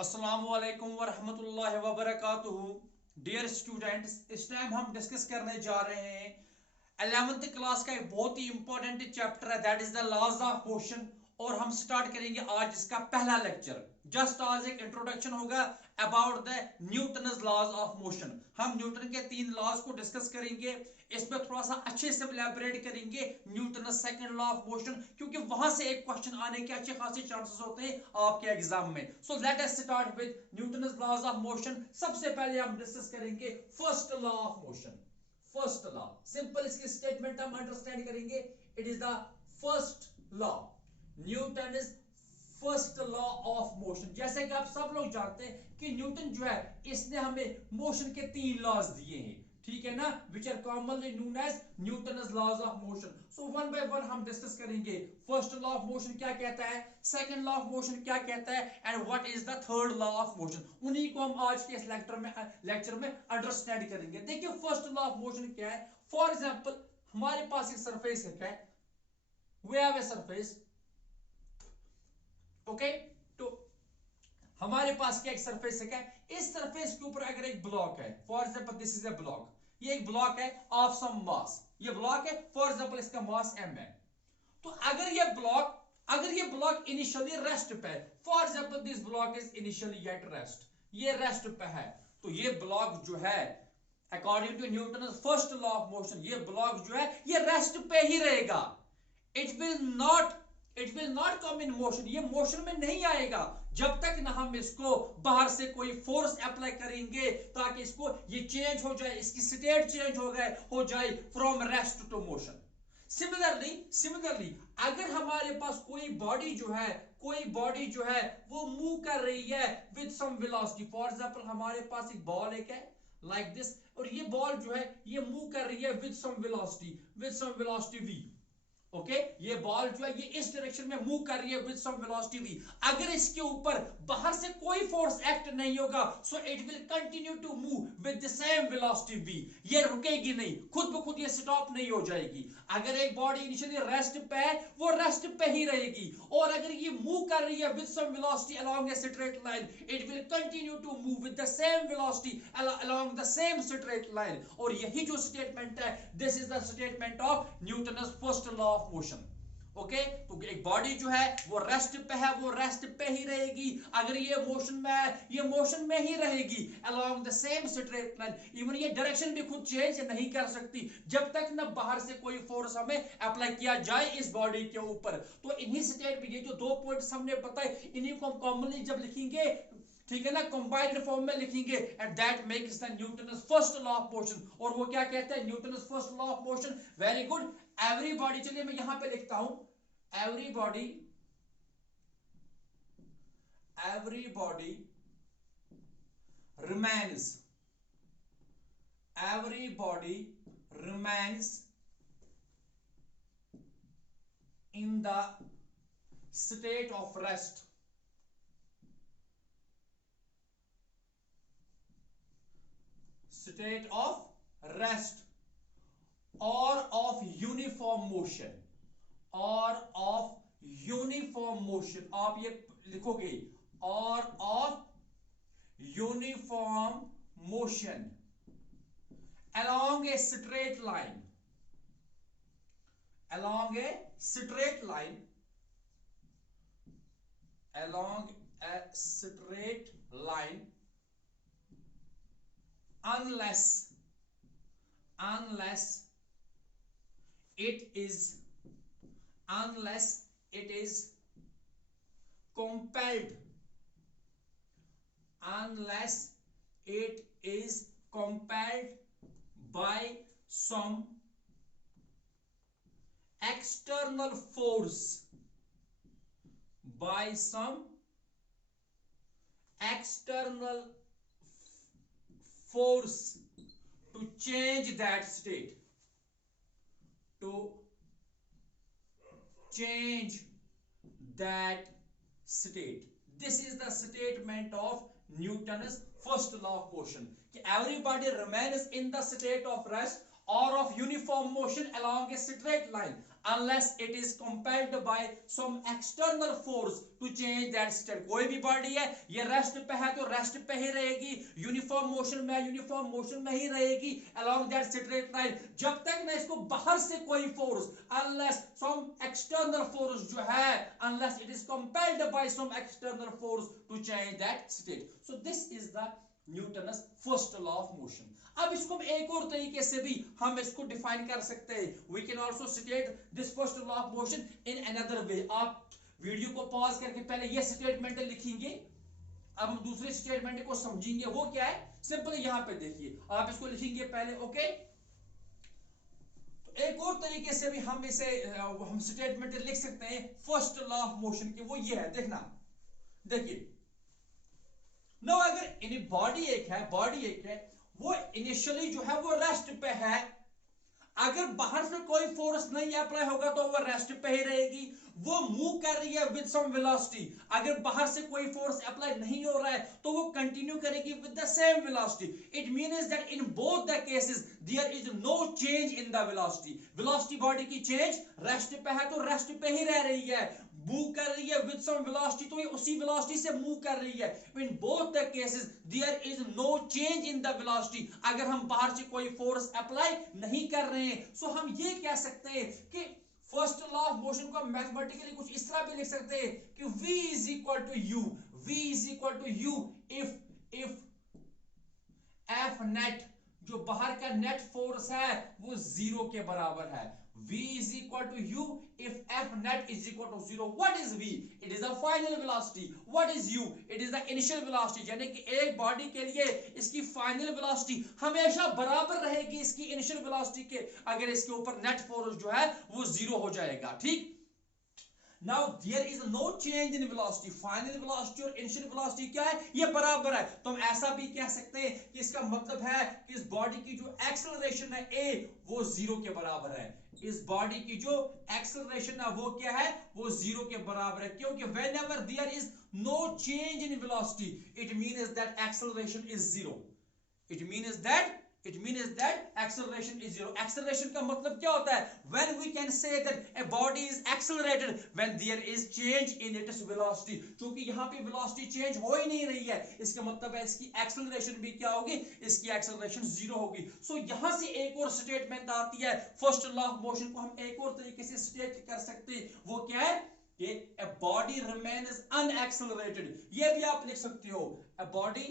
अस्सलामुअलैकुम वरहमतुल्लाहि वबरकातुहू। डियर स्टूडेंट्स, इस टाइम हम डिस्कस करने जा रहे हैं 11th क्लास का एक बहुत ही इंपॉर्टेंट चैप्टर है, that is the laws of motion. और हम स्टार्ट करेंगे आज इसका पहला लेक्चर। जस्ट आज एक इंट्रोडक्शन होगा about the Newton's laws of motion. हम न्यूटन के 3 लॉज को डिस्कस करेंगे, इसमें थोड़ा सा अच्छे से इलैबोरेट करेंगे Newton second law of motion, क्योंकि वहां से एक क्वेश्चन आने के अच्छे खासे चांसेस होते हैं आपके एग्जाम में। So let us start with Newton's laws of motion. सबसे पहले हम डिस्कस करेंगे first law of motion. First law simple, इसकी स्टेटमेंट हम अंडरस्टैंड करेंगे। It is the first law, Newton is first law of motion. जैसे कि आप सब लोग जानते हैं कि न्यूटन जो है इसने हमें मोशन के 3 लॉज दिए हैं, ठीक है ना, which are commonly known as Newton's laws of motion. So one by one हम डिस्कस करेंगे फर्स्ट लॉ ऑफ मोशन क्या कहता है, सेकंड लॉ ऑफ मोशन क्या कहता है, and what is the third law of motion. उन्हीं को हम आज के इस लेक्चर में अंडरस्टैंड करेंगे। देखिए फर्स्ट लॉ ऑफ मोशन क्या है। फॉर एग्जांपल हमारे पास एक सरफेस है, क्या we have a surface, okay. तो हमारे पास क्या एक सरफेस है, क्या इस सरफेस के ऊपर अगर एक ब्लॉक है, for example this is a block, ये एक ब्लॉक है ऑफ सम मास, ये ब्लॉक है, फॉर एग्जांपल इसका मास m है। तो अगर ये ब्लॉक इनिशियली रेस्ट पे है, for example this block is initially at rest, ये रेस्ट पे है, तो ये ब्लॉक जो है according to Newton's first law of motion, ये ब्लॉक जो है ये रेस्ट पे ही रहेगा। It will not come in motion, ये मोशन में नहीं आएगा जब तक ना हम इसको बाहर से कोई फोर्स अप्लाई करेंगे ताकि इसको ये चेंज हो जाए, इसकी स्टेट चेंज हो जाए from rest to motion. Similarly अगर हमारे पास कोई बॉडी जो है वो मूव कर रही है with some velocity, for example हमारे पास एक बॉल है लाइक दिस, और ये बॉल जो है ये मूव कर रही है with some velocity v, okay ये बॉल जो है ये इस डायरेक्शन में मूव कर रही है विद सम वेलोसिटी v। अगर इसके ऊपर बाहर से कोई फोर्स एक्ट नहीं होगा, so it will continue to move with the same velocity v। ये रुकेगी नहीं, खुद ब खुद ये स्टॉप नहीं हो जाएगी। अगर एक बॉडी इनिशियली रेस्ट पे है वो रेस्ट पे ही रहेगी, और अगर ये मूव कर रही है with some velocity along a straight line, it will continue to move with the same velocity along the same straight line. और यही जो स्टेटमेंट है, this is the statement of Newton's first law of motion, okay. तो एक body जो है वो rest पे है, वो रेस्ट पे ही रहेगी। अगर ये मोशन में है ये मोशन में ही रहेगी along the same straight line. Even ये डायरेक्शन भी खुद चेंज नहीं कर सकती जब तक ना बाहर से कोई फोर्स हमें अप्लाई किया जाए इस बॉडी के ऊपर। तो इन्हीं स्टेट में ये जो 2 पॉइंट्स हमने बताए, इन्हीं को हम कॉमनली जब लिखेंगे, ठीक है ना, कंबाइंड फॉर्म में लिखेंगे, and that makes the Newton's first law of motion. और वो क्या कहता है, Newton's first law of motion. Very good. Everybody, चलिए मैं यहां पे लिखता हूं, everybody remains everybody remains in the state of rest, or of uniform motion, आप ये लिखोगे, और of uniform motion along a straight line, along a straight line unless it is compelled, by some external force, to change that state, This is the statement of Newton's first law of motion, कि everybody remains in the state of rest or of uniform motion along a straight line unless it is compelled by some external force to change that state। कोई भी body है ये rest पे है तो rest पे ही रहेगी, यूनिफॉर्म मोशन में यूनिफॉर्म मोशन में ही रहेगी along that straight line, जब तक ना इसको बाहर से कोई force, unless some external force जो है, unless it is compelled by some external force to change that state। so this is the Newton's first law of motion. अब इसको हम एक और तरीके से भी हम इसको डिफाइन कर सकते हैं। We can also state this first law of motion in another way. आप वीडियो को पॉज करके पहले ये स्टेटमेंट लिखेंगे, अब हम दूसरे स्टेटमेंट को समझेंगे। वो क्या है, सिंपल यहां पे देखिए, आप इसको लिखेंगे पहले, ओके। तो एक और तरीके से भी हम इसे हम स्टेटमेंट लिख सकते हैं फर्स्ट लॉ ऑफ मोशन के, वो ये है, देखना, देखिए नो, अगर इन बॉडी एक है वो इनिशियली जो है वो रेस्ट पे है, अगर बाहर से कोई फोर्स नहीं अप्लाई होगा तो वो रेस्ट पे ही रहेगी। वो मूव कर रही है विद सम वेलोसिटी, अगर बाहर से कोई फोर्स अप्लाई नहीं हो रहा है तो वो कंटिन्यू करेगी with the same velocity. It means that in both the cases there is no change in the velocity. Velocity body की चेंज, रेस्ट पे है तो रेस्ट पे ही रह रही है, मूव कर रही है विद सम वेलोसिटी तो ये उसी वेलोसिटी से मूव कर रही है। In both the cases there is no change in the velocity, अगर हम बाहर से कोई फोर्स अप्लाई नहीं कर रहे हैं। सो हम ये कह सकते हैं कि फर्स्ट लॉ ऑफ मोशन को मैथमेटिकली कुछ इस तरह भी लिख सकते हैं कि v is equal to u if f net, जो बाहर का नेट फोर्स है वो जीरो के बराबर है। v is equal to u if f net is equal to 0। what is v? it is the final velocity। what is u? it is the initial velocity। यानी कि एक बॉडी के लिए इसकी फाइनल वेलोसिटी हमेशा बराबर रहेगी इसकी इनिशियल वेलोसिटी के, अगर इसके ऊपर नेट फोर्स जो है वो जीरो हो जाएगा, ठीक। Now there is no change in velocity। Final velocity और इनिशियल वेलोसिटी क्या है, ये बराबर है। तो हम ऐसा भी कह सकते हैं कि इसका मतलब है कि इस बॉडी की जो एक्सेलरेशन है a वो जीरो के बराबर है। इस बॉडी की जो एक्सेलरेशन है वो क्या है, वो जीरो के बराबर है, क्योंकि whenever there is no change in velocity it means that acceleration is zero। it means that acceleration is zero। acceleration का मतलब क्या होता है, when we can say that a body is accelerated when there is change in its velocity। क्योंकि यहाँ पे velocity change हो ही नहीं रही है, इसका मतलब है इसकी acceleration भी क्या होगी, इसकी acceleration जीरो होगी। सो यहाँ से एक और स्टेटमेंट आती है फर्स्ट लॉ ऑफ मोशन को हम एक और तरीके से स्टेट कर सकते हैं। वो क्या है कि a body remains unaccelerated। ये भी आप लिख सकते हो, a body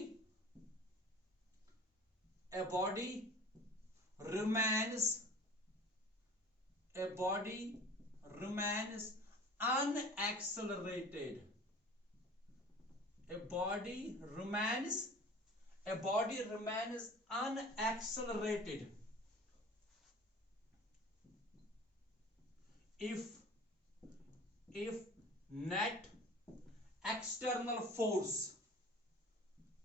remains unaccelerated। a body remains unaccelerated if net external force,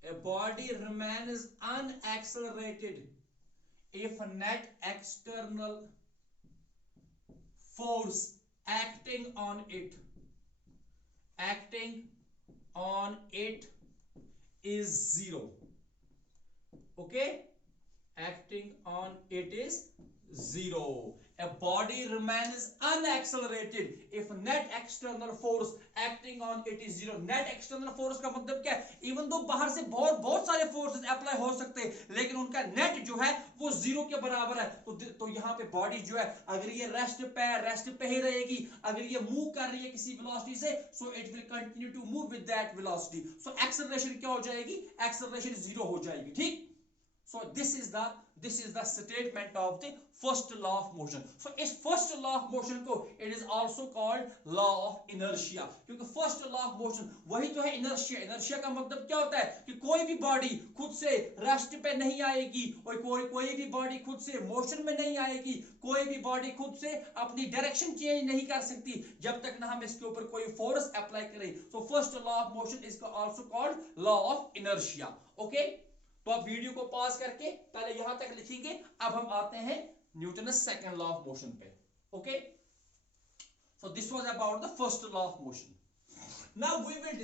a body remains unaccelerated if net external force acting on it is zero। okay, acting on it is zero। a body remains unaccelerated if net external force acting on it is zero। net external force का मतलब क्या है, even though बाहर से बहुत सारे forces apply हो सकते हैं लेकिन उनका नेट जो है वो जीरो के बराबर है। तो यहाँ पे बॉडी जो है अगर ये रेस्ट पे ही रहेगी, अगर ये मूव कर रही है किसी वेलोसिटी से, so it will continue to move with that velocity. So acceleration क्या हो जाएगी, एक्सेलरेशन जीरो हो जाएगी, ठीक। So this is the statement of the first law of motion। so इस first law of motion को it is also called law of inertia, क्योंकि first law of motion वही तो है inertia। inertia का मतलब क्या होता है कि कोई भी बॉडी खुद से रेस्ट पे नहीं आएगी और कोई भी बॉडी खुद से मोशन में नहीं आएगी, कोई भी बॉडी खुद से अपनी डायरेक्शन चेंज नहीं कर सकती जब तक ना हम इसके ऊपर कोई फोर्स अप्लाई करें। so first law of motion is also called law of inertia। okay, तो आप वीडियो को पॉज करके पहले यहां तक लिखेंगे। अब हम आते हैं Newton's second law of motion पे। Okay, so this was about the first law of motion. Now we will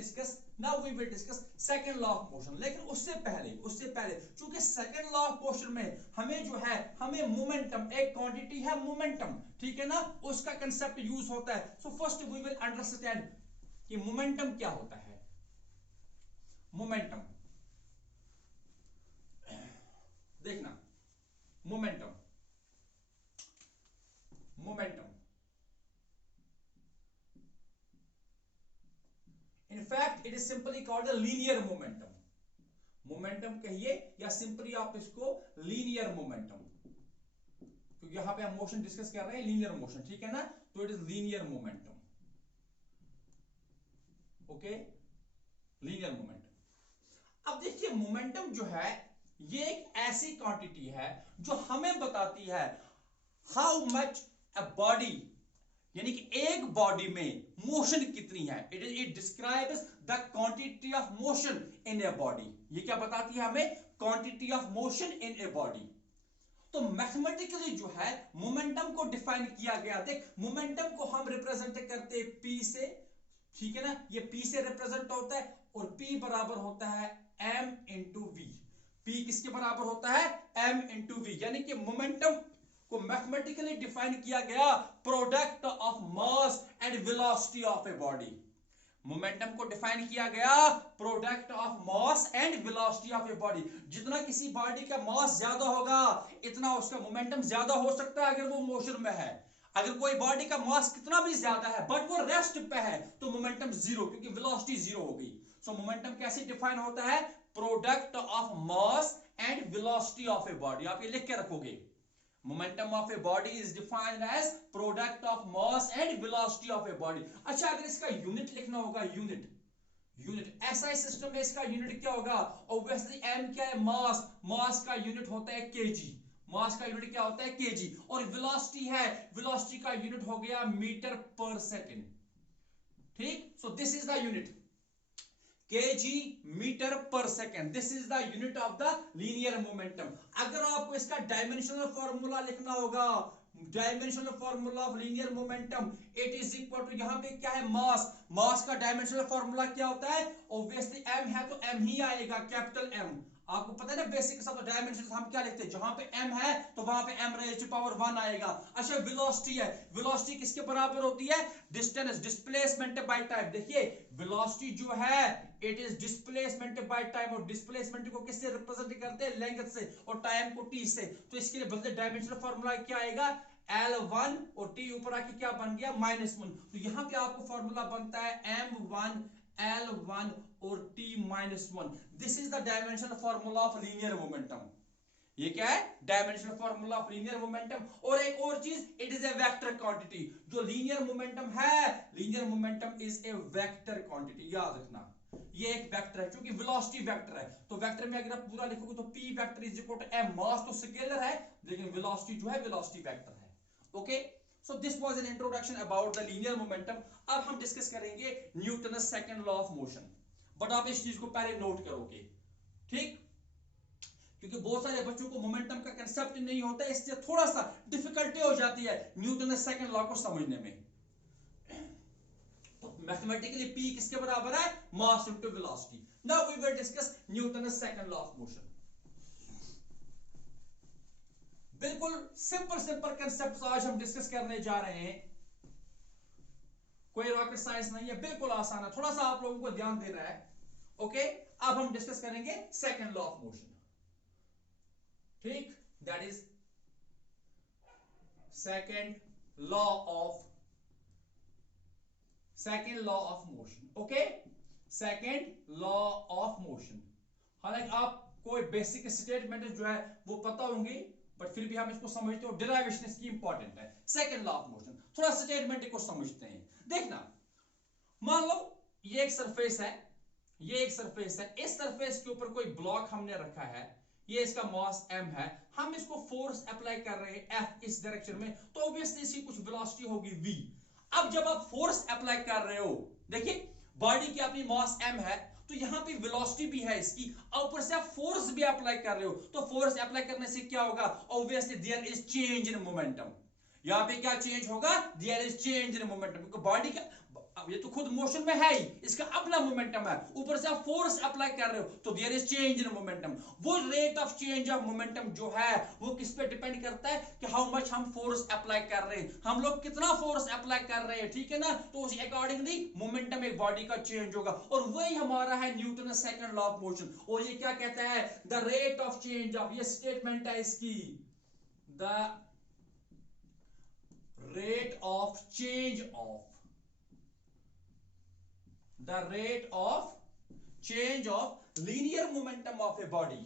discuss second law of motion. लेकिन उससे पहले चूंकि सेकंड लॉ ऑफ मोशन में हमें जो है हमें मोमेंटम, एक क्वांटिटी है मोमेंटम, ठीक है ना, उसका कंसेप्ट यूज होता है। So first we will understand कि मोमेंटम क्या होता है। मोमेंटम देखना, momentum in fact it is simply called a linear momentum कहिए या सिंपली आप इसको लीनियर मोमेंटम, क्योंकि यहां पे हम मोशन डिस्कस कर रहे हैं, लीनियर मोशन, ठीक है ना, तो it is linear momentum. Okay, linear momentum. अब देखिए मोमेंटम जो है ये एक ऐसी क्वांटिटी है जो हमें बताती है हाउ मच अ बॉडी, यानी कि एक बॉडी में मोशन कितनी है। It describes the quantity of motion in a body. ये क्या बताती है हमें, quantity of motion in a body. तो मैथमेटिकली जो है मोमेंटम को डिफाइन किया गया। देख मोमेंटम को हम रिप्रेजेंट करते हैं पी से, ठीक है ना, ये पी से रिप्रेजेंट होता है और पी बराबर होता है एम इंटू वी। पी किसके बराबर होता है, एम इंटू वी, यानी कि मोमेंटम को मैथमेटिकली डिफाइन किया गया product of mass and velocity of a body. Momentum को डिफाइन किया गया product of mass and velocity of a body. जितना किसी बॉडी का मास ज्यादा होगा इतना उसका मोमेंटम ज्यादा हो सकता है अगर वो मोशन में है। अगर कोई बॉडी का मास कितना भी ज्यादा है बट वो रेस्ट पे है तो मोमेंटम जीरो, क्योंकि वेलोसिटी जीरो हो गई। सो मोमेंटम कैसे डिफाइन होता है, product of mass and velocity of a body. आप ये लिख के रखोगे, momentum of a body is defined as product of mass and velocity of a body। अच्छा अगर इसका यूनिट लिखना होगा, यूनिट SI सिस्टम में इसका यूनिट क्या होगा, ऑब्वियसली m क्या है, मास का यूनिट होता है kg, मास का यूनिट क्या होता है kg, और वेलोसिटी है, वेलोसिटी का यूनिट हो गया मीटर पर सेकंड, ठीक। So this is the unit kg metre per second, this is the unit of the linear momentum. अगर आपको इसका डायमेंशनल फॉर्मूला लिखना होगा, dimensional formula of linear momentum, it is equal to, यहां पे क्या है, मास का डायमेंशनल फॉर्मूला क्या होता है, ऑब्वियसली m है तो m ही आएगा, कैपिटल M। आपको पता है ना बेसिक के साथ तो डायमेंशन हम क्या लिखते हैं, जहां पे m है तो वहां पे m रेज़ टू पावर 1 आएगा। अच्छा वेलोसिटी है, वेलोसिटी किसके बराबर होती है, डिस्टेंस, डिस्प्लेसमेंट बाय टाइम। देखिए वेलोसिटी जो है it is displacement by time, और डिस्प्लेसमेंट को किससे रिप्रेजेंट करते हैं, लेंथ से, और टाइम को t से। तो इसके लिए बदले डायमेंशनल फार्मूला क्या आएगा, L1 और t ऊपर आके क्या बन गया -1। तो यहां पे आपको फार्मूला बनता है m1 L1 और t -1। This is the dimensional formula of linear momentum. ये क्या है, dimensional formula of linear momentum. और एक और चीज, it is a vector quantity. जो लीनियर मोमेंटम है, linear momentum is a vector quantity, याद रखना ये एक वेक्टर है, क्योंकि वेलोसिटी वेक्टर है। तो वेक्टर में अगर आप पूरा लिखोगे तो p vector is equal to m, mass तो स्केलर है लेकिन वेलोसिटी जो है वेलोसिटी वेक्टर है। Okay, so this was an introduction about the linear momentum. अब हम डिस्कस करेंगे Newton's second law of motion, but आप इस चीज को पहले नोट करोगे, ठीक, क्योंकि बहुत सारे बच्चों को मोमेंटम का कंसेप्ट नहीं होता है, इससे थोड़ा सा डिफिकल्टी हो जाती है न्यूटन्स सेकंड लॉ को समझने में। मैथमेटिकली p किसके बराबर है, mass into velocity. Now we will discuss Newton's second law of motion. बिल्कुल सिंपल कंसेप्ट आज हम डिस्कस करने जा रहे हैं, कोई रॉकेट साइंस नहीं है, बिल्कुल आसान है, थोड़ा सा आप लोगों को ध्यान देना है। ओके, अब हम डिस्कस करेंगे सेकंड लॉ ऑफ मोशन, ठीक, that is second law of motion. Okay, second law of motion. हालांकि आप कोई बेसिक स्टेटमेंट जो है वो पता होंगे, बट फिर भी हम इसको समझते हो, डेरिवेशन इसकी इंपॉर्टेंट है। सेकंड लॉ ऑफ मोशन, थोड़ा स्टेटमेंट को समझते हैं। देखना, मान लो ये एक सरफेस है, इस सरफेस के ऊपर कोई ब्लॉक हमने रखा है, ये इसका मास m है, हम इसको फोर्स अप्लाई कर रहे हैं F इस डायरेक्शन में, तो ऑब्वियसली इसकी कुछ वेलोसिटी होगी v। अब जब आप फोर्स अप्लाई कर रहे हो, देखिए बॉडी की अपनी मास m है तो यहां पे वेलोसिटी भी है इसकी, और ऊपर से आप फोर्स भी अप्लाई कर रहे हो, तो फोर्स अप्लाई करने से क्या होगा, obviously there is change in momentum. यहां पे क्या चेंज होगा, there is change in momentum, क्योंकि बॉडी का अब ये तो खुद मोशन में है ही, इसका अपना मोमेंटम है, ऊपर से आप फोर्स अप्लाई कर रहे हो तो there is change in momentum. वो rate of change of momentum जो है वो किस पे डिपेंड करता है कि हाउ मच हम फोर्स अप्लाई कर रहे हैं, हम लोग कितना फोर्स अप्लाई कर रहे हैं, ठीक है ना। तो उसी अकॉर्डिंगली मोमेंटम एक बॉडी का चेंज होगा, और वही हमारा है Newton second law of motion. और ये क्या कहता है, the rate of change of, ये स्टेटमेंट है इसकी, the rate of change of, the rate of change of linear momentum of a body।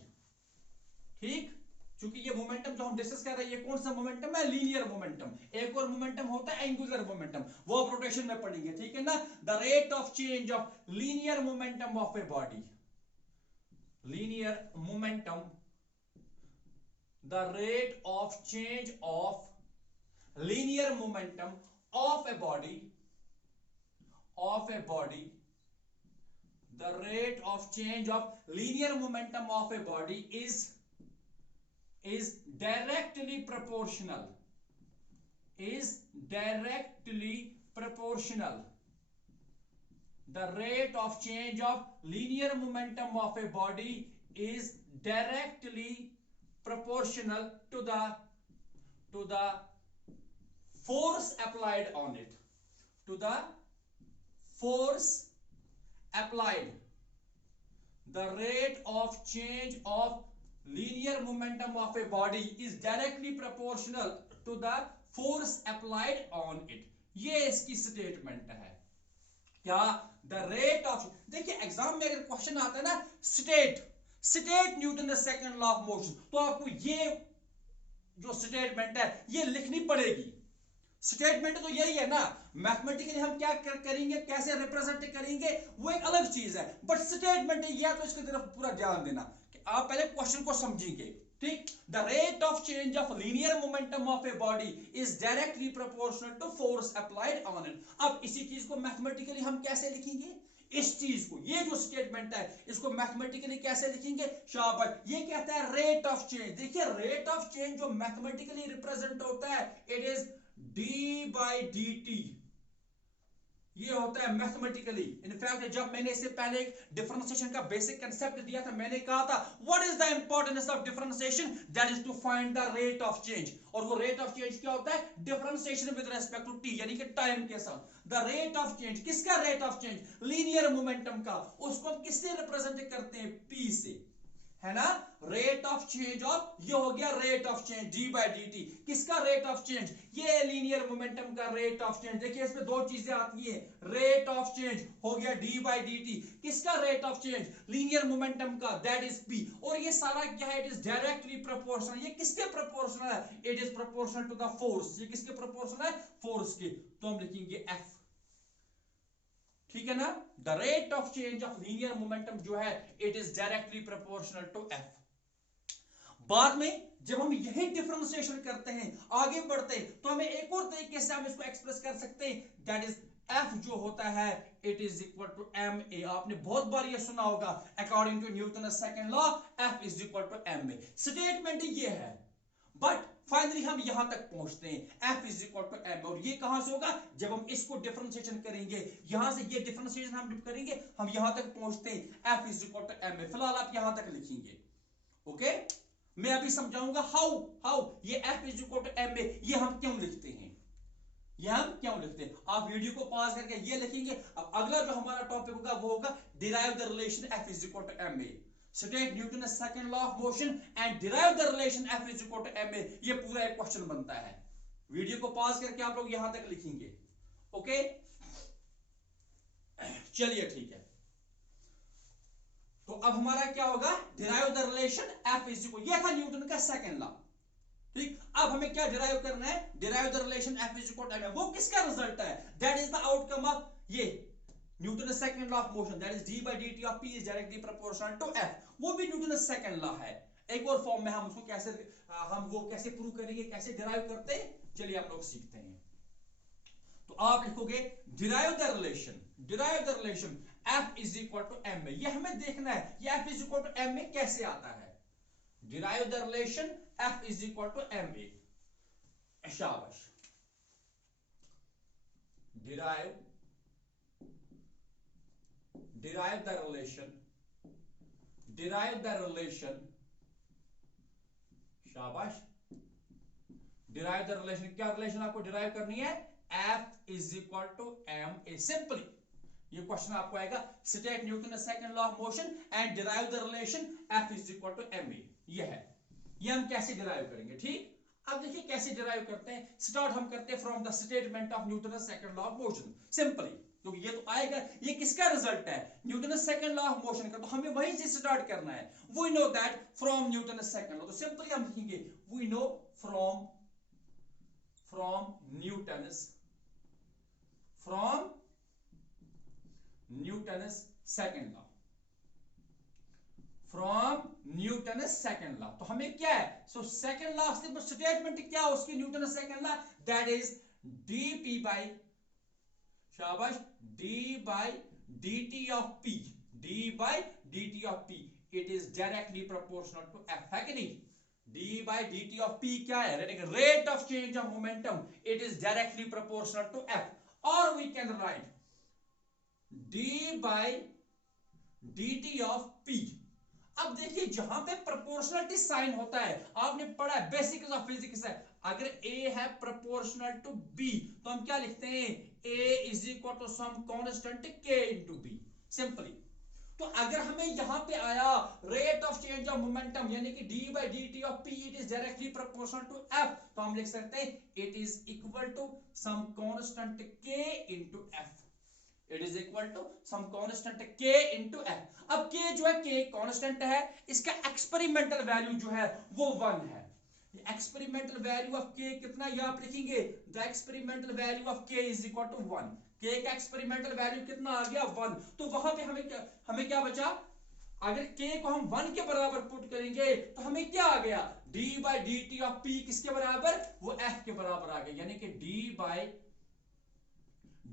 ठीक, क्योंकि ये मोमेंटम जो हम डिस्कस कर रहे हैं ये कौन सा मोमेंटम है, लीनियर मोमेंटम। एक और मोमेंटम होता है एंगुलर मोमेंटम, वो आप रोटेशन में पढ़ेंगे, ठीक है ना। The rate of change of linear momentum of a body, linear momentum, the rate of change of linear momentum of a body, the rate of change of linear momentum of a body is directly proportional, the rate of change of linear momentum of a body is directly proportional to the force applied on it, to the force applied. The rate of change of linear momentum of a body is directly proportional to the force applied on it। ये इसकी statement है क्या, the rate of, देखिए exam में अगर question आता है ना state Newton the second law of motion, तो आपको ये जो स्टेटमेंट है ये लिखनी पड़ेगी। स्टेटमेंट तो यही है ना, मैथमेटिकली हम क्या करेंगे, कैसे रिप्रेजेंट करेंगे वो एक अलग चीज है, बट स्टेटमेंट ये है तो इसकी तरफ पूरा ध्यान देना कि आप पहले क्वेश्चन को समझेंगे, ठीक। The rate of change of linear momentum of a body is directly proportional to force applied on it. अब इसी चीज को मैथमेटिकली हम कैसे लिखेंगे, इस चीज को, ये जो स्टेटमेंट है इसको मैथमेटिकली कैसे लिखेंगे, शाबाश। ये कहता है रेट ऑफ चेंज, देखिए रेट ऑफ चेंज जो मैथमेटिकली रिप्रेजेंट होता है it is d by dt, ये होता है मैथमेटिकली। इनफैक्ट जब मैंने इससे पहले एक डिफरेंशिएशन का बेसिक कांसेप्ट दिया था, मैंने कहा था what is the importance of differentiation, that is to find the rate of change. और वो रेट ऑफ चेंज क्या होता है, differentiation with respect to t, यानी कि टाइम के साथ। द रेट ऑफ चेंज, किसका rate of change, linear momentum का, उसको हम किससे रिप्रेजेंट करते हैं, p से, है ना। रेट ऑफ चेंज ऑफ, ये हो गया rate of change d by dt, किसका रेट ऑफ चेंज, ये लीनियर मोमेंटम का रेट ऑफ चेंज। देखिए इसमें दो चीजें आती हैं, रेट ऑफ चेंज हो गया d by dt, किसका rate of change, linear momentum का, दैट इज p। और ये सारा क्या है, इट इज डायरेक्टली प्रोपोर्शनल, ये किसके प्रोपोर्शनल है, it is proportional to the force, ये किसके प्रोपोर्शनल है, फोर्स के, तो हम लिखेंगे f, ठीक है ना। The rate of change of linear momentum जो है it is directly proportional to f। बाद में जब हम यही डिफरेंशिएशन करते हैं, आगे बढ़ते हैं, तो हमें एक और तरीके से हम इसको एक्सप्रेस कर सकते हैं, दैट इज f जो होता है it is equal to ma। आपने बहुत बार ये सुना होगा, according to Newton second law f is equal to ma। Statement ये है, बट फाइनली हम यहां तक पहुंचते हैं f is equal to m। और ये कहां से होगा, जब हम इसको डिफरेंशिएशन करेंगे, यहां से ये डिफरेंशिएशन हम करेंगे, हम यहां तक पहुंचते हैं f is equal to m। फिलहाल आप यहां तक लिखेंगे, ओके। मैं अभी समझाऊंगा हाउ ये f is equal to m ये हम क्यों लिखते हैं, ये हम क्यों लिखते हैं। आप वीडियो को पॉज करके ये लिखेंगे। अब अगला जो हमारा टॉपिक होगा वो होगा derive the relation f is equal to ma। State Newton's second law of motion and derive the relation F is equal to ma। ये पूरा एक क्वेश्चन बनता है। वीडियो को पॉज करके आप लोग यहां तक लिखेंगे, ओके। चलिए ठीक है, तो अब हमारा क्या होगा, derive the relation F is equal, ये था न्यूटन का सेकंड लॉ, ठीक। अब हमें क्या डिराइव करना है, derive the relation F is equal to ma। वो किसका रिजल्ट है, that is the outcome of ये Newton second law of motion, that is d by dt of p is directly proportional to f। वो भी Newton second law है, एक और form में हम उसको कैसे हम वो कैसे प्रूव करेंगे, कैसे डिराइव करते हैं, चलिए आप लोग सीखते हैं। तो आप लिखोगे derive the relation f is equal to ma। ये हमें देखना है ये f is equal to ma कैसे आता है, derive the relation f is equal to ma। शाबाश, डिराइव derive the relation, शाबाश, derive the relation, क्या relation आपको derive करनी है, F is equal to ma, simply ये क्वेश्चन आपको आएगा, state Newton's second law of motion and derive the relation F is equal to ma, ये है, ये हम कैसे derive करेंगे, ठीक। अब देखिए कैसे derive करते हैं, स्टार्ट हम करते हैं from the statement of Newton's second law of motion, simply, क्योंकि ये तो आएगा, ये किसका रिजल्ट है, Newton's second law of motion का, तो हमें वहीं से स्टार्ट करना है, we know that from Newton's second law, तो सिंपली हम लिखेंगे we know from Newton's second law, तो हमें क्या है, सो सेकंड लॉ स्टेटमेंट क्या है उसकी, Newton's second law, that is dp by, शाबाश, d by dt of p, d by dt of p, it is directly proportional to f, है कि नहीं, d by dt of p क्या है, rate of change of momentum, it is directly proportional to f, or we can write d by dt of p। अब देखिए जहां पे proportionality sign होता है, आपने पढ़ा है बेसिक्स ऑफ फिजिक्स है, अगर a है प्रोपोर्शनल टू b तो हम क्या लिखते हैं, a is equal to some constant k into b, simply. तो अगर हमें यहां पे आया rate of change of momentum यानी कि d by dt of p it is directly proportional to f, तो हम लिख सकते हैं it is equal to some constant k into f, it is equal to some constant k into f। अब k जो है k कांस्टेंट है, इसका एक्सपेरिमेंटल वैल्यू जो है वो 1 है, एक्सपेरिमेंटल वैल्यू ऑफ k कितना, ये आप लिखेंगे the experimental value of k is equal to 1, k का एक्सपेरिमेंटल वैल्यू कितना आ गया 1, तो वहां पे हमें क्या बचा, अगर k को हम 1 के बराबर पुट करेंगे तो हमें क्या आ गया, d by dt of p किसके बराबर, वो f के बराबर आ गया, यानी कि d by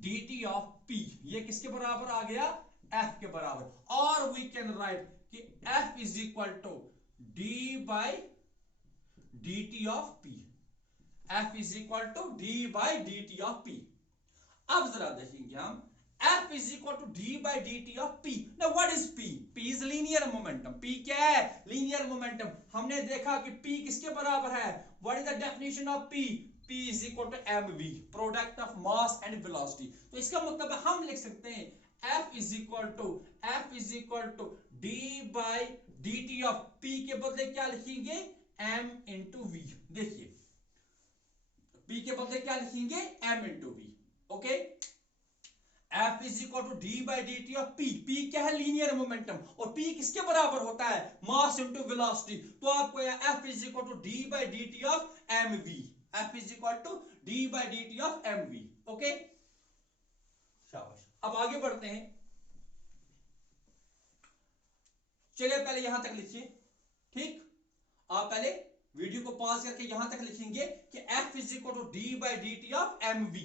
dt of p ये किसके बराबर आ गया, f के बराबर, और वी कैन राइट कि f is equal to d by dt of p, f is equal to d by dt of p। अब जरा देखेंगे हम f is equal to d by dt of p, now what is p, p is linear momentum, p क्या है, linear momentum, हमने देखा कि p किसके बराबर है, what is the definition of p, p is equal to mv, product of mass and velocity, तो इसका मतलब हम लिख सकते हैं f is equal to d by dt of p के बदले क्या लिखेंगे m into v, देखिए p के बदले क्या लिखेंगे m into v, okay. F is equal to d by dt of p, p क्या है, लीनियर मोमेंटम, और p किसके बराबर होता है, मास इनटू वेलोसिटी, तो आपको F is equal to d by dt of mv, F is equal to d by dt of mv, okay, शाबाश। अब आगे बढ़ते हैं, चलिए पहले यहां तक लिखिए, ठीक, आप पहले वीडियो को पॉज करके यहां तक लिखेंगे कि F is equal to d by dt of mv,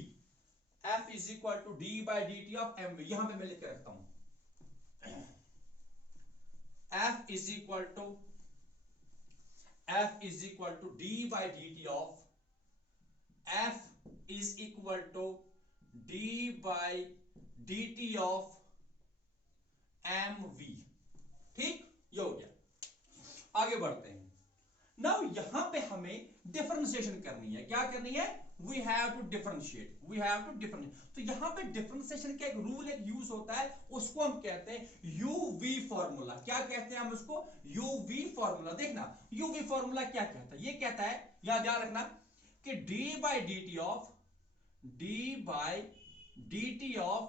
F is equal to d by dt of mv, यहां पे मैं लिख के रखता हूं, F is equal to d by dt of, F is equal to d by dt of mv, ठीक, ये हो गया। आगे बढ़ते हैं, नाउ यहां पे हमें डिफरेंशिएशन करनी है, क्या करनी है, we have to differentiate, तो यहां पे डिफरेंशिएशन का एक रूल एक यूज होता है, उसको हम कहते हैं uv फॉर्मूला, क्या कहते हैं हम उसको, uv फॉर्मूला। देखना uv फॉर्मूला क्या कहता है, ये कहता है, याद रखना कि d by dt of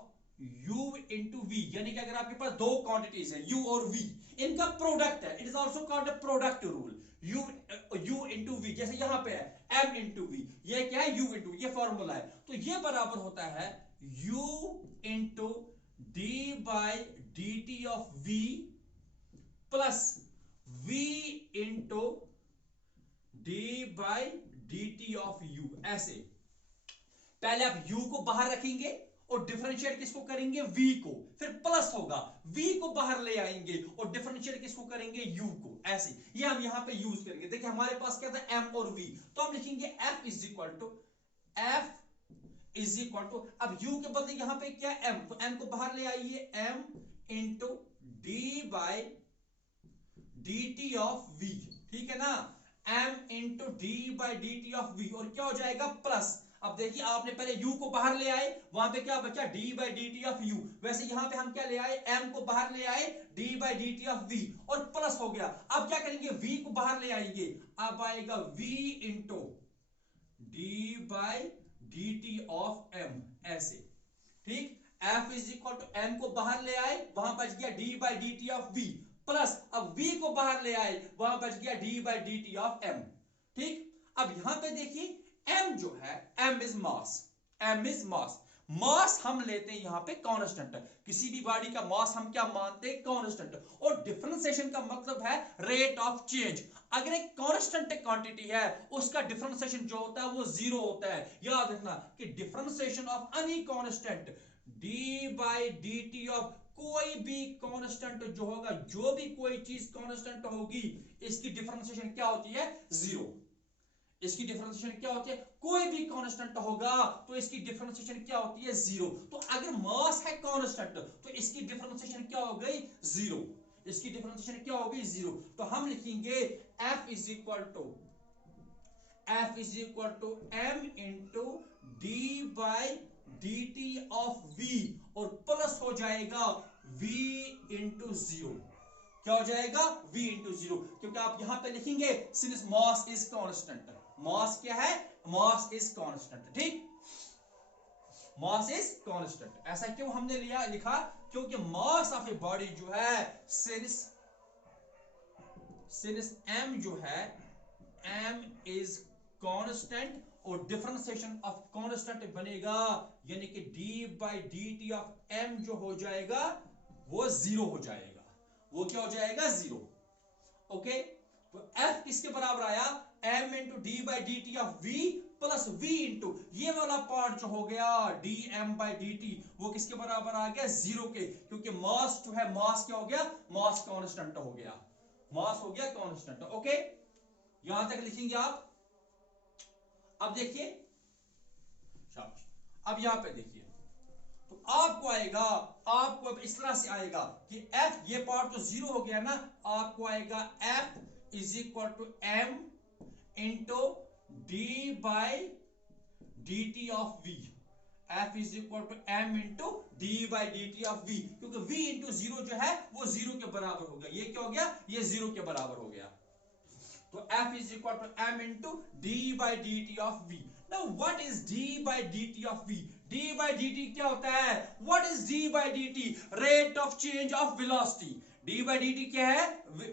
u into v, यानी कि अगर आपके पास दो क्वांटिटीज हैं u और v, इनका प्रोडक्ट है, it is also called a product rule, u into v, जैसे यहां पे है m into v, ये क्या है u into, ये फॉर्मूला है, तो ये बराबर होता है u into d by dt of v plus v into d by dt of u, ऐसे पहले आप u को बाहर रखेंगे और डिफरेंशिएट किसको करेंगे, v को, फिर प्लस होगा, v को बाहर ले आएंगे और डिफरेंशिएट किसको करेंगे, u को, ऐसे ये हम यहां पे यूज करेंगे। देखिए हमारे पास क्या था, m और v, तो हम लिखेंगे f इज इक्वल टू, अब u के बदले यहां पे क्या m, तो m को बाहर ले आइए, m into d by d t of v, ठीक है ना, m into d by d t of v, और क्या हो जाएगा प्लस। अब देखिए आपने पहले u को बाहर ले आए, वहां पे क्या बचा d by d t of u, वैसे यहां पे हम क्या ले आए, m को बाहर ले आए, d by d t of v, और प्लस हो गया। अब क्या करेंगे, v को बाहर ले आएंगे, अब आएगा v into d by d t of m, ऐसे, ठीक। f is equal to m को बाहर ले आए, वहां बच गया d by d t of v, plus अब v को बाहर ले आए, वहां बच गया d by d t of m, ठीक। अब यहां पे देखिए m जो है, m is mass, m is mass, mass हम लेते हैं यहां पे कांस्टेंट, किसी भी बॉडी का मास हम क्या मानते हैं, कांस्टेंट, और डिफरेंशिएशन का मतलब है रेट ऑफ चेंज। अगर एक कांस्टेंट क्वांटिटी है उसका डिफरेंशिएशन जो होता है वो जीरो होता है। याद रखना कि differentiation of any constant d by d t of कोई भी कांस्टेंट जो होगा, जो भी कोई चीज कांस्टेंट होगी, इसकी डिफरेंशिएशन क्या होती है, जीरो। इसकी डिफरेंशिएशन क्या होती है, कोई भी कांस्टेंट होगा तो इसकी डिफरेंशिएशन क्या होती है, जीरो। तो अगर मास है कांस्टेंट तो इसकी डिफरेंशिएशन क्या हो गई, जीरो, इसकी डिफरेंशिएशन क्या हो गई, जीरो। तो हम लिखेंगे f is equal to m into d by d t of v, और प्लस हो जाएगा v इंटू जीरो, क्या हो जाएगा, v इंटू जीरो, क्योंकि आप यहां पे लिखेंगे सिंस मास इज कांस्टेंट, मास क्या है, मास इज कांस्टेंट, ठीक, मास इज कांस्टेंट। ऐसा क्यों हमने लिखा, क्योंकि मास ऑफ ए बॉडी जो है सिंस m जो है, m इज कांस्टेंट, और डिफरेंशिएशन ऑफ कांस्टेंट बनेगा, यानी कि d by d t of m जो हो जाएगा वो जीरो हो जाएगा, वो क्या हो जाएगा, जीरो, ओके। तो f किसके बराबर आया, m into d by d t of v plus v into ये वाला पार्ट जो हो गया dm बाई डी टी, वो किसके बराबर आ गया, जीरो के, क्योंकि मास जो है, मास क्या हो गया, मास कांस्टेंट हो गया, मास हो गया कांस्टेंट, ओके। यहां तक लिखेंगे आप। अब देखिए, शाबाश, अब यहां पे देखिए, तो आपको आएगा, आपको अब इस तरह से आएगा कि f, ये पार्ट तो जीरो हो गया ना, आपको आएगा f is equal to m into d by d t of v, f is equal to m into d by d t of v, क्योंकि v इंटू जीरो जो है वो जीरो के बराबर हो गया, ये क्या हो गया, ये जीरो के बराबर हो गया। तो f is equal to m into d by dt of v. Now what is d by dt of v? d by dt क्या होता है? What is d by dt? Rate of change of velocity. d by dt क्या है?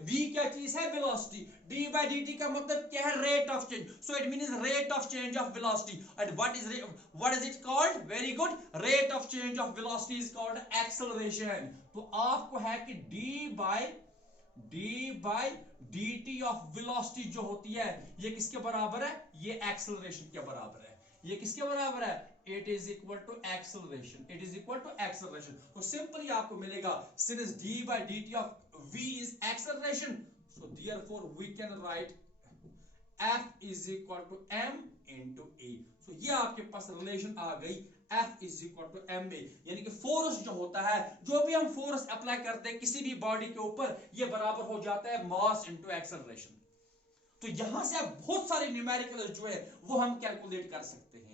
v क्या चीज है? Velocity. d by dt का मतलब क्या है? Rate of change. So it means rate of change of velocity. And what is it called? Very good. Rate of change of velocity is called acceleration. तो आपको है कि d by dt of velocity जो होती है ये किसके बराबर है? ये एक्सेलरेशन के बराबर है। ये किसके बराबर है? It is equal to acceleration. It is equal to acceleration. तो सिंपली आपको मिलेगा since d by dt of v is acceleration, so therefore we can write f is equal to m into a. So ये आपके पास relation आ गई F is equal to ma, यानी कि force जो होता है, जो भी हम फोर्स अप्लाई करते हैं किसी भी बॉडी के ऊपर, ये बराबर हो जाता है मास इनटू एक्सेलरेशन। तो यहां से आप बहुत सारे न्यूमेरिकल जो है वो हम कैलकुलेट कर सकते हैं।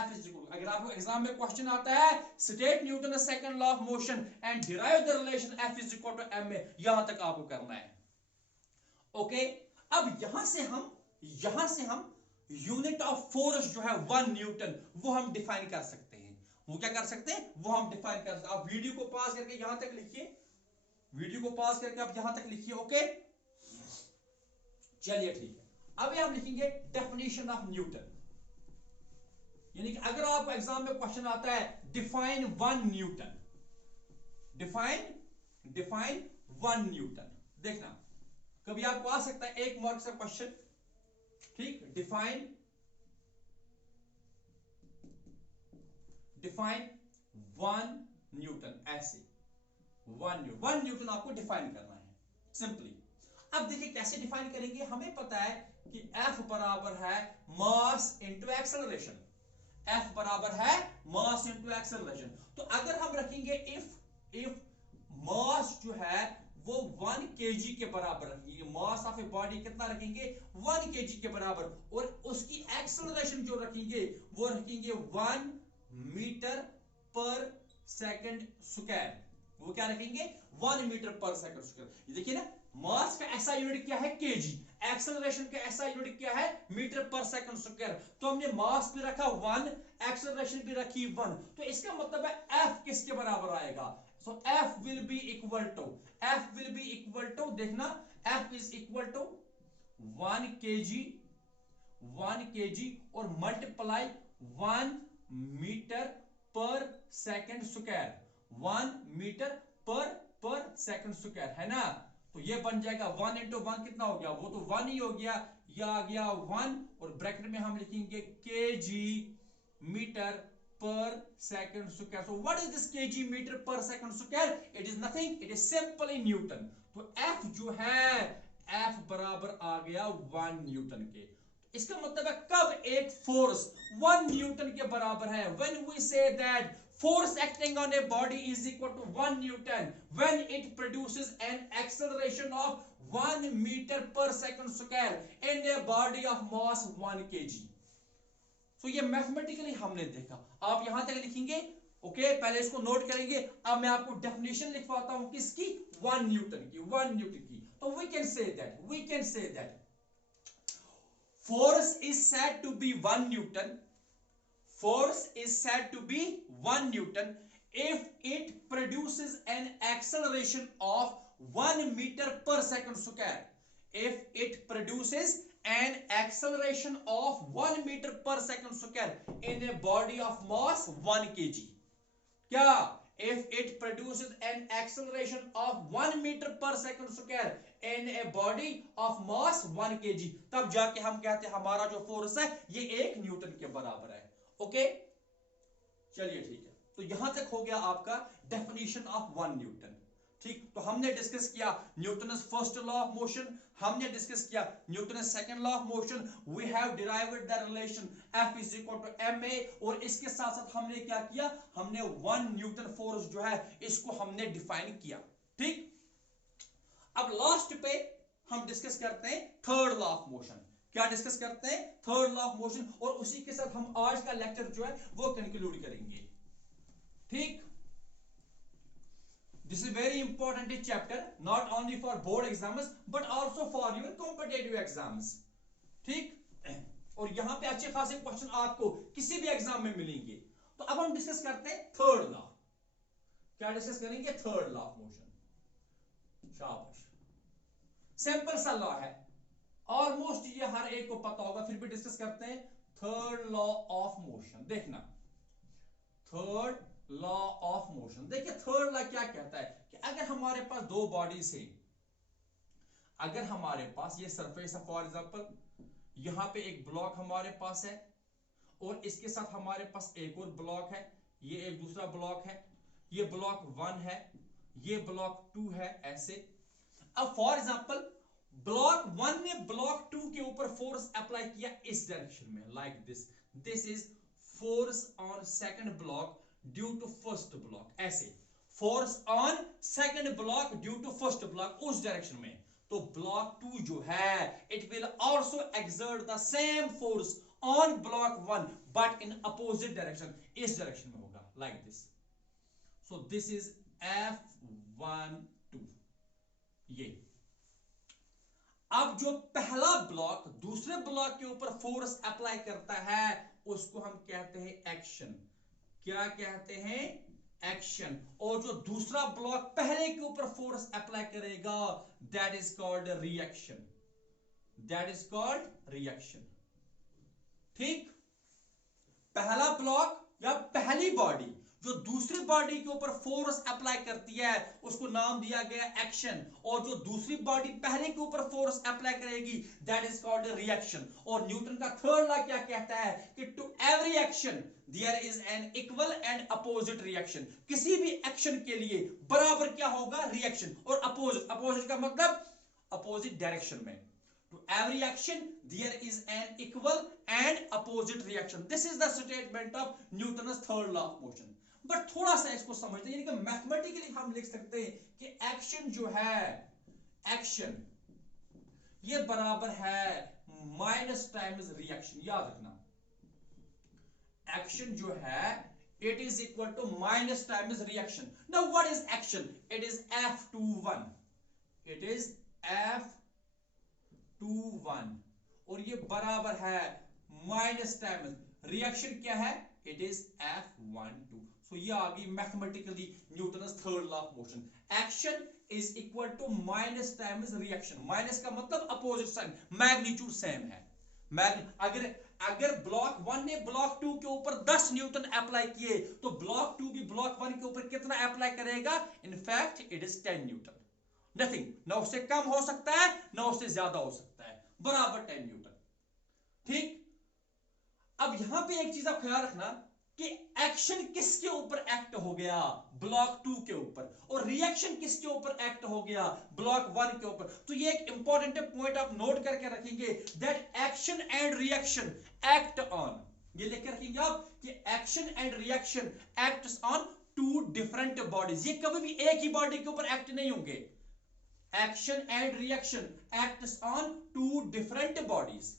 F is equal, अगर आपको एग्जाम में क्वेश्चन आता है state Newton second law of motion and derive the relation F is equal to ma, यहां तक आपको करना है, ओके। अब यहां से हम यूनिट ऑफ फोर्स जो है 1 न्यूटन वो हम डिफाइन कर सकते हैं। वो क्या कर सकते हैं? वो हम डिफाइन कर सकते हैं। आप वीडियो को पॉज करके यहां तक लिखिए, वीडियो को पॉज करके आप यहां तक लिखिए, ओके। चलिए ठीक है, अब हम लिखेंगे डेफिनेशन ऑफ न्यूटन, यानी कि अगर आपको एग्जाम में क्वेश्चन आता है डिफाइन 1 न्यूटन, डिफाइन 1 न्यूटन, देखना कभी आपको आ सकता है 1 मार्क्स का क्वेश्चन, ठीक। डिफाइन 1 न्यूटन, ऐसे 1 न्यूटन आपको डिफाइन करना है सिंपली। अब देखिए कैसे डिफाइन करेंगे। हमें पता है कि F बराबर है मास इनटू एक्सेलरेशन, F बराबर है मास इनटू एक्सेलरेशन। तो अगर हम रखेंगे इफ मास जो है वो 1 kg के बराबर रखेंगे। मास ऑफ ए बॉडी कितना रखेंगे? 1 kg के बराबर। और उसकी एक्सेलरेशन जो रखेंगे वो रखेंगे 1 मीटर पर सेकंड स्क्वायर। वो क्या रखेंगे? 1 मीटर पर सेकंड स्क्वायर। देखिए ना, मास का ऐसा यूनिट क्या है? केजी। एक्सेलरेशन का ऐसा यूनिट क्या है? Metre per second square. तो हमने मास भी रखा 1, एक्सेलरेशन भी रखी 1, तो इसका मतलब है एफ किसके बराबर आएगा? So F will be equal to, F will be equal to, देखना, F is equal to 1 KG, 1 KG और multiply 1 metre per second square, 1 metre per second square, है ना? तो ये बन जाएगा 1 इंटू 1 कितना हो गया? वो तो 1 ही हो गया, ये आ गया 1 और ब्रैकेट में हम लिखेंगे KG metre per second square. So what is this KG metre per second square? It is nothing, it is simply Newton. तो एफ जो है, एफ बराबर आ गया 1 न्यूटन के। इसका मतलब है कब एक फोर्स 1 न्यूटन के बराबर है? When we say that force acting on a body is equal to 1 newton when it produces an acceleration of 1 meter per second square in a body of mass 1 kg. so ये mathematically हमने देखा। आप यहां तक लिखेंगे, okay, पहले इसको note करेंगे। अब मैं आपको डेफिनेशन लिखवाता हूं किसकी? 1 न्यूटन की, 1 न्यूटन की। तो we can say that force is said to be 1 newton. Force is said to be 1 newton if it produces an acceleration of 1 meter per second square. If it produces an acceleration of 1 meter per second square in a body of mass 1 kg. क्या? If it produces an acceleration of 1 meter per second square in a body of mass 1 kg, तब जाके हम कहते हैं हमारा जो force है ये 1 न्यूटन के बराबर है। ओके, चलिए ठीक है। तो यहां तक हो गया आपका डेफिनेशन ऑफ 1 न्यूटन। ठीक, तो हमने डिस्कस किया Newton's first law of motion, हमने डिस्कस किया Newton's second law of motion. We have derived the relation F is equal to ma, और इसके साथ साथ हमने क्या किया? हमने 1 न्यूटन फोर्स जो है इसको हमने डिफाइन किया। ठीक, अब लास्ट पे हम डिस्कस करते हैं थर्ड लॉ ऑफ मोशन। क्या डिस्कस करते हैं? Third law of motion. और उसी के साथ हम आज का लेक्चर जो है वो कंक्लूड करेंगे। ठीक, this is very important chapter, not only for board exams but also for your competitive exams. ठीक, और यहां पे अच्छे खासे क्वेश्चन आपको किसी भी एग्जाम में मिलेंगे। तो अब हम डिस्कस करते हैं थर्ड लॉ। क्या डिस्कस करेंगे? Third law of motion. शाबाश, सिंपल सा लॉ है, ऑलमोस्ट ये हर एक को पता होगा, फिर भी डिस्कस करते हैं। थर्ड लॉ ऑफ मोशन, देखना, थर्ड लॉ ऑफ मोशन। देखिए थर्ड लॉ क्या कहता है कि अगर हमारे पास दो बॉडीज है, अगर हमारे पास ये सरफेस है, फॉर एग्जांपल यहां पे एक ब्लॉक हमारे पास है और इसके साथ हमारे पास एक और ब्लॉक है, ये एक दूसरा ब्लॉक है, ये ब्लॉक 1 है, ये ब्लॉक 2 है, ऐसे। अब फॉर एग्जांपल ब्लॉक 1 ने ब्लॉक 2 के ऊपर फोर्स अप्लाई किया इस डायरेक्शन में, like this. This is force on second block due to first block, ऐसे। Force on second block due to first block उस डायरेक्शन में। तो ब्लॉक 2 जो है it will also exert the same force on block 1 but in opposite direction, इस direction में होगा, like this. So this is F12। ये अब जो पहला ब्लॉक दूसरे ब्लॉक के ऊपर फोर्स अप्लाई करता है उसको हम कहते हैं एक्शन। क्या कहते हैं? एक्शन। और जो दूसरा ब्लॉक पहले के ऊपर फोर्स अप्लाई करेगा that is called reaction, that is called reaction. ठीक, पहला ब्लॉक या पहली बॉडी जो दूसरी बॉडी के ऊपर फोर्स अप्लाई करती है उसको नाम दिया गया एक्शन, और जो दूसरी बॉडी पहले के ऊपर फोर्स अप्लाई करेगी दैट इज कॉल्ड रिएक्शन। और न्यूटन का थर्ड लॉ क्या कहता है कि to every action there is an equal and opposite reaction. किसी भी एक्शन के लिए बराबर क्या होगा? रिएक्शन। और अपोजिट, अपोजिट का मतलब अपोजिट डायरेक्शन में। To every action there is an equal and opposite reaction. This is the statement of Newton's third law of motion. But थोड़ा सा इसको समझते हैं, यानी कि मैथमेटिकली हम लिख सकते हैं कि एक्शन जो है, एक्शन ये बराबर है माइनस टाइम्स रिएक्शन। याद रखना, एक्शन जो है it is equal to minus times reaction. Now what is action? It is F21. It is F21 और ये बराबर है माइनस टाइम्स रिएक्शन क्या है? It is F12. So ये आ गई mathematically Newton's third law of motion. Action is equal to minus times reaction. Minus का मतलब अपोजिट साइन, मैग्नीट्यूड सेम है। अगर ब्लॉक 1 ने ब्लॉक 2 के ऊपर 10 न्यूटन अप्लाई किए तो ब्लॉक 2 भी ब्लॉक 1 के ऊपर कितना अप्लाई करेगा? In fact it is 10 Newton, nothing. ना उससे कम हो सकता है ना उससे ज्यादा हो सकता है, बराबर 10 न्यूटन। ठीक, अब यहां पे एक चीज आप ख्याल रखना कि एक्शन किसके ऊपर एक्ट हो गया? ब्लॉक 2 के ऊपर, और रिएक्शन किसके ऊपर एक्ट हो गया? ब्लॉक 1 के ऊपर। तो ये एक इंपॉर्टेंट पॉइंट आप नोट करके रखेंगे, that action and reaction act on, ये लेकर रखेंगे आप कि action and reaction acts on two different bodies. ये कभी भी एक ही बॉडी के ऊपर एक्ट नहीं होंगे। Action and reaction acts on two different bodies.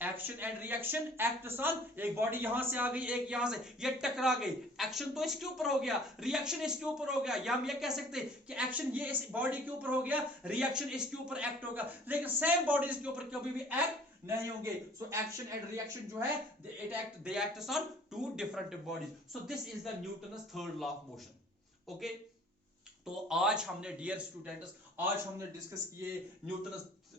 Action and reaction acts on, एक बॉडी यहां से आ गई, एक यहां से, ये टकरा गई, एक्शन तो इसके ऊपर हो गया, रिएक्शन इसके ऊपर हो गया। या हम ये कह सकते हैं कि एक्शन ये इस बॉडी के ऊपर हो गया, रिएक्शन इसके ऊपर एक्ट होगा, लेकिन सेम बॉडीज के ऊपर कभी भी एक्ट नहीं होंगे। सो एक्शन एंड रिएक्शन जो है they acts on two different bodies. So this is the Newton's third law of motion. Okay, तो आज हमने डियर स्टूडेंट्स, आज हमने डिस्कस किए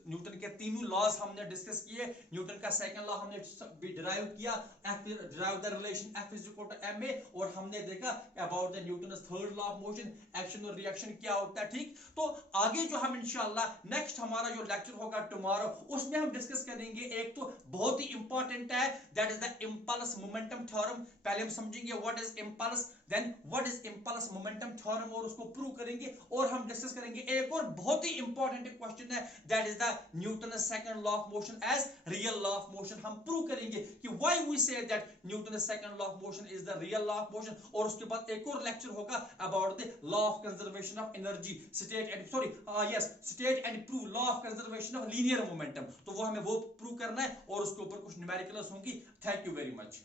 न्यूटन के तीनों लॉज हमने डिस्कस किए। न्यूटन का सेकंड लॉ हमने भी डिराइव किया, derive the relation F is equal to ma, और हमने देखा about the Newton's third law of motion, action और रिएक्शन क्या होता है। ठीक, तो आगे जो हम इंशाल्लाह नेक्स्ट हमारा जो लेक्चर होगा टुमारो, उसमें हम डिस्कस करेंगे, एक तो बहुत ही इंपॉर्टेंट है, that is the impulse momentum theorem. पहले हम समझेंगे what is impulse, then what is impulse momentum theorem, और उसको प्रूव करेंगे। और हम डिस्कस करेंगे एक और बहुत ही इंपॉर्टेंट क्वेश्चन है, that is the Newton's second law of motion as real law of motion. हम प्रूव करेंगे कि why we say that Newton's second law of motion is the real law of motion. और उसके बाद एक और lecture होगा about the law of conservation of energy, state and prove law of conservation of linear momentum. तो वो हमें वो प्रूव करना है और उसके ऊपर कुछ न्यूमेरिकल्स होंगी। Thank you very much.